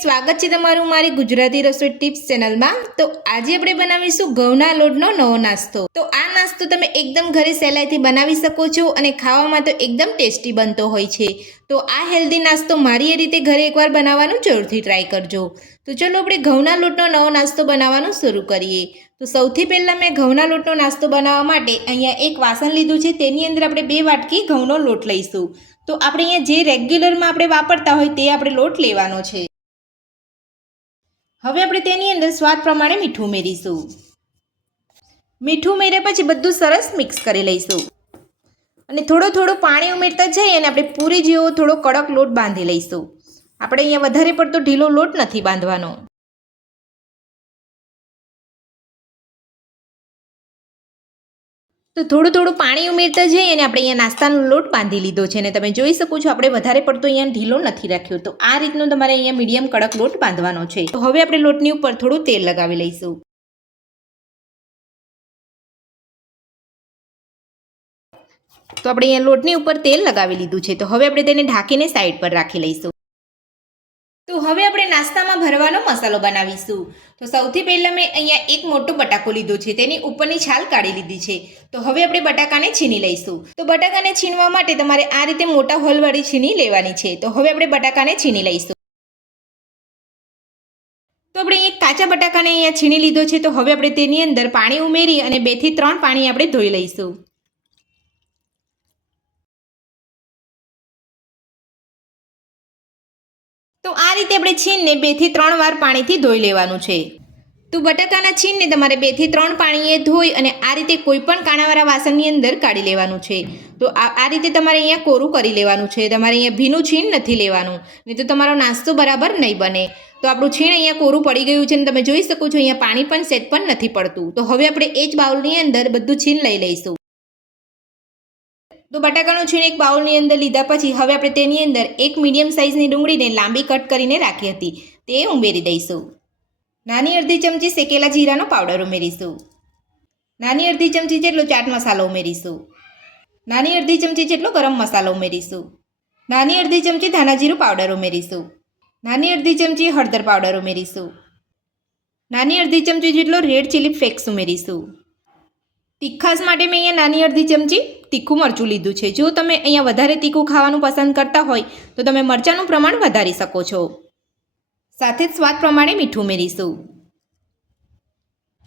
સ્વાગત છે તમારું મારી ગુજરાતી રસોઈ ટિપ્સ ચેનલમાં। તો આજે આપણે બનાવીશું ઘઉંના લોટનો નવો નાસ્તો। તો આ નાસ્તો તમે એકદમ ઘરે સહેલાઈથી બનાવી શકો છો અને ખાવામાં તો એકદમ ટેસ્ટી બનતો હોય છે। તો આ હેલ્ધી નાસ્તો મારી એ રીતે ઘરે એકવાર બનાવવાનું જરૂરથી ટ્રાય કરજો। તો ચલો આપણે ઘઉંના લોટનો નવો નાસ્તો બનાવવાનું શરૂ કરીએ। તો સૌથી પહેલાં મેં ઘઉંના લોટનો નાસ્તો બનાવવા માટે અહીંયા એક વાસણ લીધું છે। તેની અંદર આપણે 2 વાટકી ઘઉંનો લોટ લઈશું। તો આપણે અહીંયા જે રેગ્યુલરમાં આપણે વાપરતા હોય તે આપણે લોટ લેવાનો છે। હવે આપણે તેની અંદર સ્વાદ પ્રમાણે મીઠું ઉમેરીશું। મીઠું ઉમેર્યા પછી બધું સરસ મિક્સ કરી લઈશું અને થોડું પાણી ઉમેરતા જઈએ અને આપણે પૂરી જેવો થોડો કડક લોટ બાંધી લઈશું। આપણે અહીંયા વધારે પડતો ઢીલો લોટ નથી બાંધવાનો। તો થોડું પાણી ઉમેરતા જઈએ અને આપણે અહીંયા નાસ્તાનો લોટ બાંધી લીધો છે અને તમે જોઈ શકો છો આપણે વધારે પડતો અહીંયા ઢીલો નથી રાખ્યો। તો આ રીતનો તમારે અહીંયા મીડિયમ કડક લોટ બાંધવાનો છે। તો હવે આપણે લોટની ઉપર થોડું તેલ લગાવી લઈશું। તો આપણે અહીંયા લોટની ઉપર તેલ લગાવી લીધું છે। તો હવે આપણે તેને ઢાંકીને સાઈડ પર રાખી લઈશું। તો હવે આપણે નાસ્તામાં ભરવાનો મસાલો બનાવીશું। તો સૌથી પહેલાં મેં અહીંયા એક મોટો બટાકો લીધો છે, તેની ઉપરની છાલ કાઢી લીધી છે। તો હવે આપણે બટાકાને છીની લઈશું। તો બટાકાને છીનવા માટે તમારે આ રીતે મોટા હોલવાળી છીની લેવાની છે। તો હવે આપણે બટાકાને છીની લઈશું। તો આપણે એક કાચા બટાકાને અહીંયા છીની લીધો છે। તો હવે આપણે તેની અંદર પાણી ઉમેરી અને 2 થી 3 પાણી આપણે ધોઈ લઈશું। તો આ રીતે આપણે છીનને 2 થી 3 વાર પાણીથી ધોઈ લેવાનું છે। તો બટાકાના છીનને તમારે 2 થી 3 પાણીએ ધોઈ અને આ રીતે કોઈ પણ કાણાવાળા વાસણની અંદર કાઢી લેવાનું છે। તો આ રીતે તમારે અહીંયા કોરું કરી લેવાનું છે। તમારે અહીંયા ભીનું છીણ નથી લેવાનું, નહીં તો તમારો નાસ્તો બરાબર નહીં બને। તો આપણું છીણ અહીંયા કોરું પડી ગયું છે અને તમે જોઈ શકો છો અહીંયા પાણી પણ સેટ પણ નથી પડતું। તો હવે આપણે એ જ બાઉલની અંદર બધું છીણ લઈ લઈશું। તો બટાકાનું છીણ એક બાઉલની અંદર લીધા પછી હવે આપણે તેની અંદર એક મીડિયમ સાઇઝની ડુંગળીને લાંબી કટ કરીને રાખી હતી તે ઉમેરી દઈશું। નાની અડધી ચમચી શેકેલા જીરાનો પાવડર ઉમેરીશું। નાની અડધી ચમચી જેટલો ચાટ મસાલો ઉમેરીશું। નાની અડધી ચમચી જેટલો ગરમ મસાલો ઉમેરીશું। નાની અડધી ચમચી ધાણા જીરું પાવડર ઉમેરીશું। નાની અડધી ચમચી હળદર પાવડર ઉમેરીશું। નાની અડધી ચમચી જેટલો રેડ ચીલી ફ્લેક્સ ઉમેરીશું। તીખાસ માટે મેં અહીંયા નાની અડધી ચમચી તીખું મરચું લીધું છે। જો તમે અહીંયા વધારે તીખું ખાવાનું પસંદ કરતા હોય તો તમે મરચાંનું પ્રમાણ વધારી શકો છો। સાથે જ સ્વાદ પ્રમાણે મીઠું ઉમેરીશું।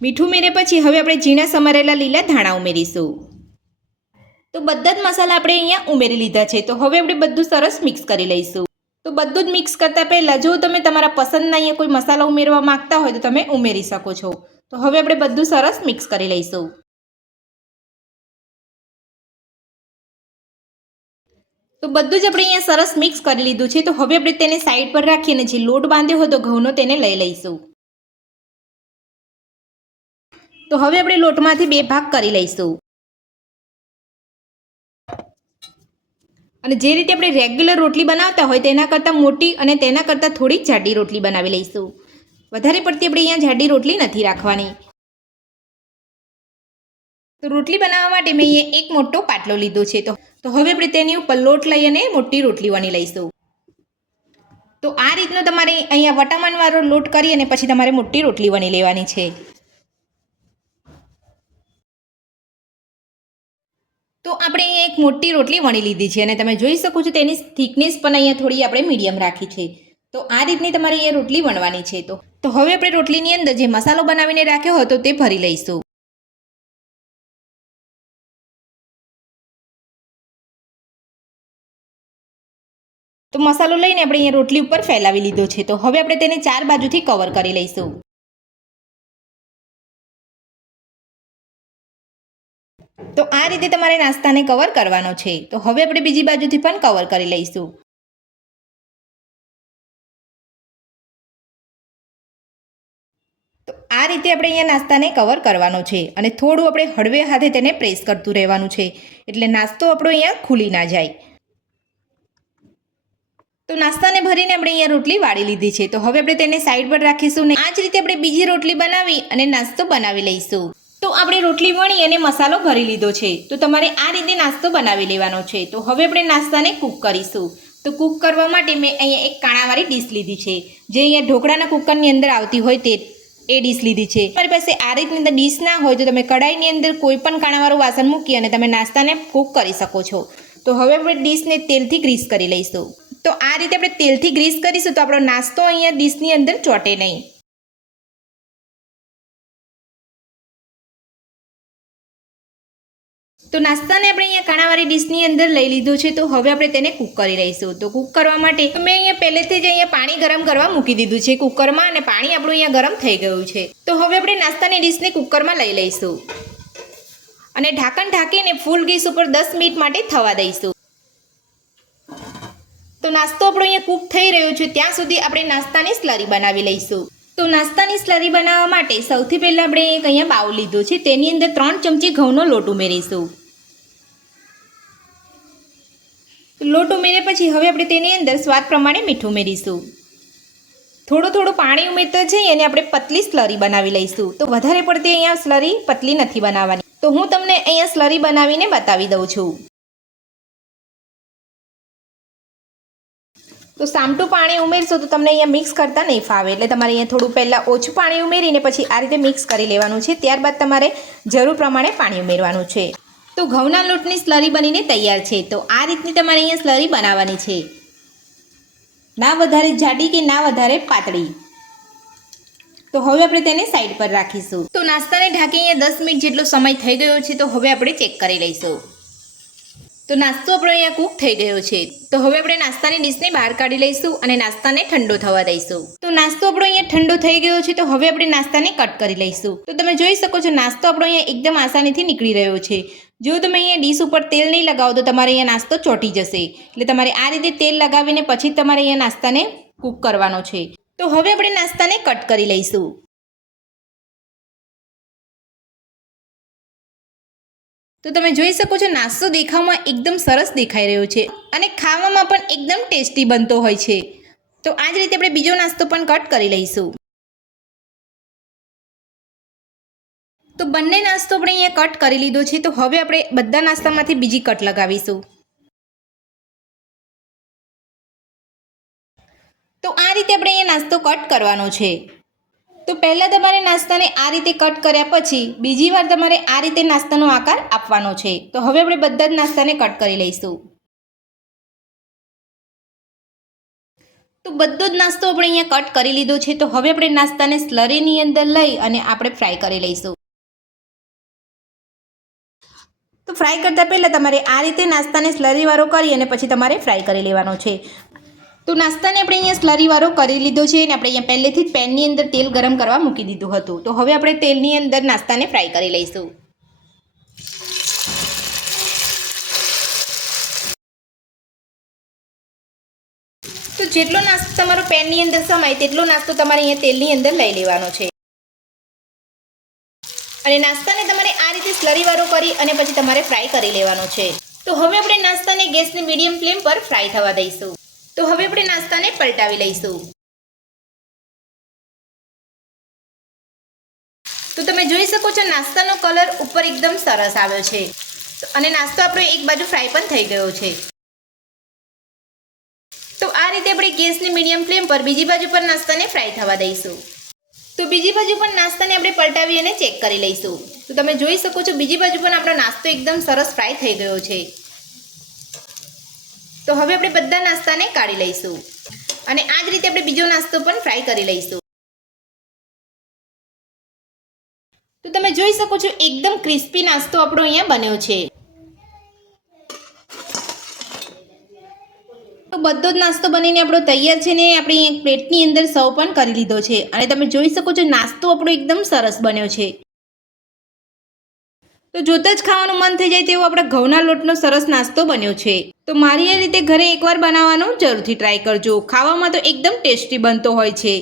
મીઠું ઉમેર્યા પછી હવે આપણે ઝીણા સમારેલા લીલા ધાણા ઉમેરીશું। તો બધા જ મસાલા આપણે અહીંયા ઉમેરી લીધા છે। તો હવે આપણે બધું સરસ મિક્સ કરી લઈશું। તો બધું જ મિક્સ કરતાં પહેલાં જો તમે તમારા પસંદના અહીંયા કોઈ મસાલો ઉમેરવા માંગતા હોય તો તમે ઉમેરી શકો છો। તો હવે આપણે બધું સરસ મિક્સ કરી લઈશું। તો બધું જ આપણે અહીંયા સરસ મિક્સ કરી લીધું છે। તો હવે આપણે તેને સાઈડ પર રાખીને જે લોટ બાંધ્યો હતો ઘઉંનો તેને લઈ લઈશું। તો હવે આપણે લોટમાંથી 2 ભાગ કરી લઈશું અને જે રીતે આપણે રેગ્યુલર રોટલી બનાવતા હોય તેના કરતાં મોટી અને તેના કરતાં થોડી જાડી રોટલી બનાવી લઈશું। વધારે પડતી આપણે અહીંયા જાડી રોટલી નથી રાખવાની। તો રોટલી બનાવવા માટે મેં અહીંયા એક મોટો પાટલો લીધો છે। તો હવે આપણે તેની ઉપર લોટ લઈ અને મોટી રોટલી વણી લઈશું। તો આ રીતનો તમારે અહીંયા વટામણવાળો લોટ કરી અને પછી તમારે મોટી રોટલી વણી લેવાની છે। તો આપણે અહીંયા એક મોટી રોટલી વણી લીધી છે અને તમે જોઈ શકો છો તેની થિકનેસ પણ અહીંયા થોડી આપણે મીડિયમ રાખી છે। તો આ રીતની તમારે અહીંયા રોટલી વણવાની છે। તો હવે આપણે રોટલીની અંદર જે મસાલો બનાવીને રાખ્યો હતો તે ભરી લઈશું। તો મસાલો લઈને આપણે અહીંયા રોટલી ઉપર ફેલાવી લીધો છે। તો હવે આપણે તેને 4 બાજુથી કવર કરી લઈશું। તો આ રીતે તમારે નાસ્તાને કવર કરવાનો છે। તો હવે આપણે બીજી બાજુથી પણ કવર કરી લઈશું। તો આ રીતે આપણે અહીંયા નાસ્તાને કવર કરવાનો છે અને થોડું આપણે હળવે હાથે તેને પ્રેસ કરતું રહેવાનું છે એટલે નાસ્તો આપણો અહીંયા ખુલી ના જાય। તો નાસ્તાને ભરીને આપણે અહીંયા રોટલી વાળી લીધી છે। તો હવે આપણે તેને સાઈડ પર રાખીશું ને આ જ રીતે આપણે બીજી રોટલી બનાવી અને નાસ્તો બનાવી લઈશું। તો આપણે રોટલી વણી અને મસાલો ભરી લીધો છે। તો તમારે આ રીતે નાસ્તો બનાવી લેવાનો છે। તો હવે આપણે નાસ્તાને કૂક કરીશું। તો કૂક કરવા માટે મેં અહીંયા એક કાણાવાળી ડીશ લીધી છે, જે અહીંયા ઢોકળાના કુકરની અંદર આવતી હોય તે એ ડીશ લીધી છે. તમારી પાસે આ રીતની અંદર ડીશ ના હોય તો તમે કડાઈની અંદર કોઈ પણ કાણાવાળું વાસણ મૂકી અને તમે નાસ્તાને કૂક કરી શકો છો. તો હવે આપણે ડીશને તેલથી ગ્રીસ કરી લઈશું. તો આ રીતે આપણે તેલથી ગ્રીસ કરીશું તો આપણો નાસ્તો અહીંયા ડીશની અંદર ચોંટે નહીં. તો નાસ્તાને આપણે અહીંયા કાણાવાળી ડીશની અંદર લઈ લીધો છે. તો હવે આપણે તેને કૂક કરી લઈશું. તો કૂક કરવા માટે મેં અહીંયા પહેલેથી જ અહીંયા પાણી ગરમ કરવા મૂકી દીધું છે કુકરમાં, અને પાણી આપણું અહીંયા ગરમ થઈ ગયું છે. તો હવે આપણે નાસ્તાની ડીશને કુકરમાં લઈ લઈશું અને ઢાંકણ ઢાંકીને ફૂલ ગેસ ઉપર 10 મિનિટ માટે થવા દઈશું. તો નાસ્તો આપણો અહીંયા કૂક થઈ રહ્યો છે ત્યાં સુધી આપણે નાસ્તાની સ્લરી બનાવી લઈશું. તો નાસ્તાની સ્લરી બનાવવા માટે સૌથી પહેલાં આપણે એક અહીંયા બાઉલ લીધો છે, તેની અંદર 3 ચમચી ઘઉંનો લોટ ઉમેરીશું. લોટ ઉમેર્યા પછી હવે આપણે તેની અંદર સ્વાદ પ્રમાણે મીઠું ઉમેરીશું. થોડું પાણી ઉમેરતા જઈએ અને આપણે પતલી સ્લરી બનાવી લઈશું. તો વધારે પડતી અહીંયા સ્લરી પતલી નથી બનાવવાની. તો હું તમને અહીંયા સ્લરી બનાવીને બતાવી દઉં છું. તો સામટું પાણી ઉમેરશો તો તમને અહીંયા મિક્સ કરતા નહીં ફાવે, એટલે તમારે અહીંયા થોડું પહેલાં ઓછું પાણી ઉમેરીને પછી આ રીતે મિક્સ કરી લેવાનું છે. ત્યારબાદ તમારે જરૂર પ્રમાણે પાણી ઉમેરવાનું છે. તો ઘઉંના લોટની સ્લરી બનીને તૈયાર છે. તો આ રીતની તમારે અહીંયા સ્લરી બનાવવાની છે, ના વધારે જાડી કે ના વધારે પાતળી. તો હવે આપણે તેને સાઈડ પર રાખીશું. તો નાસ્તાને ઢાંકી અહીંયા 10 મિનિટ જેટલો સમય થઈ ગયો છે. તો હવે આપણે ચેક કરી લઈશું. તો નાસ્તો આપણો અહીંયા કૂક થઈ ગયો છે. તો હવે આપણે નાસ્તાની ડીશને બહાર કાઢી લઈશું અને નાસ્તાને ઠંડો થવા દઈશું. તો નાસ્તો આપણો અહીંયા ઠંડો થઈ ગયો છે. તો હવે આપણે નાસ્તાને કટ કરી લઈશું. તો તમે જોઈ શકો છો નાસ્તો આપણો અહીંયા એકદમ આસાનીથી નીકળી રહ્યો છે. જો તમે અહીંયા ડીશ ઉપર તેલ નહીં લગાવો તો તમારે અહીંયા નાસ્તો ચોંટી જશે. એટલે તમારે આ રીતે તેલ લગાવીને પછી તમારે અહીંયા નાસ્તાને કૂક કરવાનો છે. તો હવે આપણે નાસ્તાને કટ કરી લઈશું. તો તમે જોઈ શકો છો નાસ્તો દેખાવમાં એકદમ સરસ દેખાઈ રહ્યો છે અને ખાવામાં પણ એકદમ ટેસ્ટી બનતો હોય છે. તો આ જ રીતે આપણે બીજો નાસ્તો પણ કટ કરી લઈશું. તો બંને નાસ્તો આપણે અહીંયા કટ કરી લીધો છે. તો હવે આપણે બધા નાસ્તામાંથી બીજી કટ લગાવીશું. તો આ રીતે આપણે અહીંયા નાસ્તો કટ કરવાનો છે. તો પહેલાં તમારે નાસ્તાને આ રીતે કટ કર્યા પછી બીજી વાર તમારે આ રીતે નાસ્તાનો આકાર આપવાનો છે. તો હવે આપણે બધા જ નાસ્તાને કટ કરી લઈશું. તો બધો જ નાસ્તો આપણે અહીંયા કટ કરી લીધો છે. તો હવે આપણે નાસ્તાને સ્લરીની અંદર લઈ અને આપણે ફ્રાય કરી લઈશું. તો ફ્રાય કરતાં પહેલાં તમારે આ રીતે નાસ્તાને સ્લરીવાળો કરી અને પછી તમારે ફ્રાય કરી લેવાનો છે. તો નાસ્તાને આપણે અહીંયા સ્લરીવાળો કરી લીધો છે અને આપણે અહીંયા પહેલેથી જ પેનની અંદર તેલ ગરમ કરવા મૂકી દીધું હતું. તો હવે આપણે તેલની અંદર નાસ્તાને ફ્રાય કરી લઈશું. તો જેટલો નાસ્તો તમારો પેનની અંદર સમાય તેટલો નાસ્તો તમારે અહીંયા તેલની અંદર લઈ લેવાનો છે અને નાસ્તાને તમારે આ રીતે સ્લરીવાળો કરી અને પછી તમારે ફ્રાય કરી લેવાનો છે. તો હવે આપણે નાસ્તાને ગેસની મીડિયમ ફ્લેમ પર ફ્રાય થવા દઈશું. તો હવે આપણે નાસ્તાને પલટાવી લઈશું. તો તમે જોઈ શકો છો નાસ્તાનો કલર ઉપર એકદમ સરસ આવ્યો છે અને નાસ્તો આપણો એક બાજુ ફ્રાય પણ થઈ ગયો છે. તો આ રીતે આપણે ગેસની મીડિયમ ફ્લેમ પર બીજી બાજુ પર નાસ્તાને ફ્રાય થવા દઈશું. તો બીજી બાજુ પણ નાસ્તાને આપણે પલટાવી અને ચેક કરી લઈશું. તો તમે જોઈ શકો છો બીજી બાજુ પણ આપણો નાસ્તો એકદમ સરસ ફ્રાય થઈ ગયો છે. તો હવે આપણે બધા નાસ્તાને કાઢી લઈશું અને આ જ રીતે આપણે બીજો નાસ્તો પણ ફ્રાય કરી લઈશું. તો તમે જોઈ શકો છો એકદમ ક્રિસ્પી નાસ્તો આપણો અહીંયા બન્યો છે. તો બધો જ નાસ્તો બનીને આપણો તૈયાર છે ને આપણે એક પ્લેટની અંદર સર્વ પણ કરી લીધો છે અને તમે જોઈ શકો છો નાસ્તો આપણો એકદમ સરસ બન્યો છે. તો જોતાં જ ખાવાનું મન થઈ જાય તેવો આપણા ઘઉંના લોટનો સરસ નાસ્તો બન્યો છે. તો મારી આ રીતે ઘરે એકવાર બનાવવાનું જરૂરથી ટ્રાય કરજો. ખાવામાં તો એકદમ ટેસ્ટી બનતો હોય છે.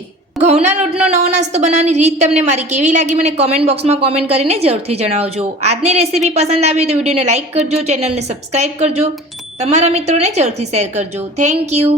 ઘઉંના લોટનો નવો નાસ્તો બનાવવાની રીત તમને મારી કેવી લાગી મને કોમેન્ટ બોક્સમાં કોમેન્ટ કરીને જરૂરથી જણાવજો. આજની રેસીપી પસંદ આવી તો વિડીયોને લાઇક કરજો, ચેનલને સબસ્ક્રાઈબ કરજો, તમારા મિત્રોને જરૂરથી શેર કરજો. Thank you.